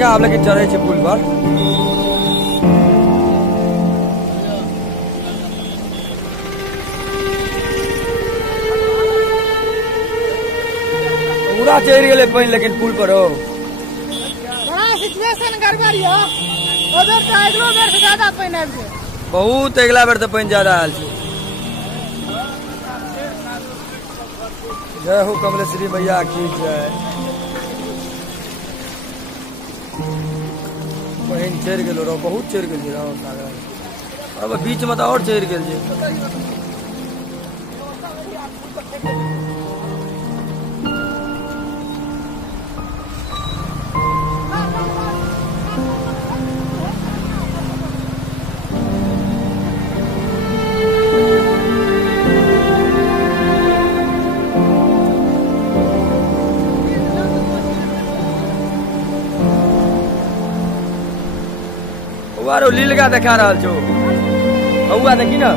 का आप लेकिन चढ़े छे पुल पर पूरा चढ़ गए पानी लेकिन पुल पर हो बड़ा सिचुएशन गड़बड़ हो उधर से अगलो बेर से ज्यादा पानी आबि गेल बहुत अगला बेर तो पानी ज्यादा आयल छे। जय हो कमलेश्वरी मैया की जय। पानी चढ़ गेल रहो बहुत चढ़ गेल रहो सागर अब बीच में तो और चढ़ गेल छे। लीलगा देखा रहा छो देखी ना।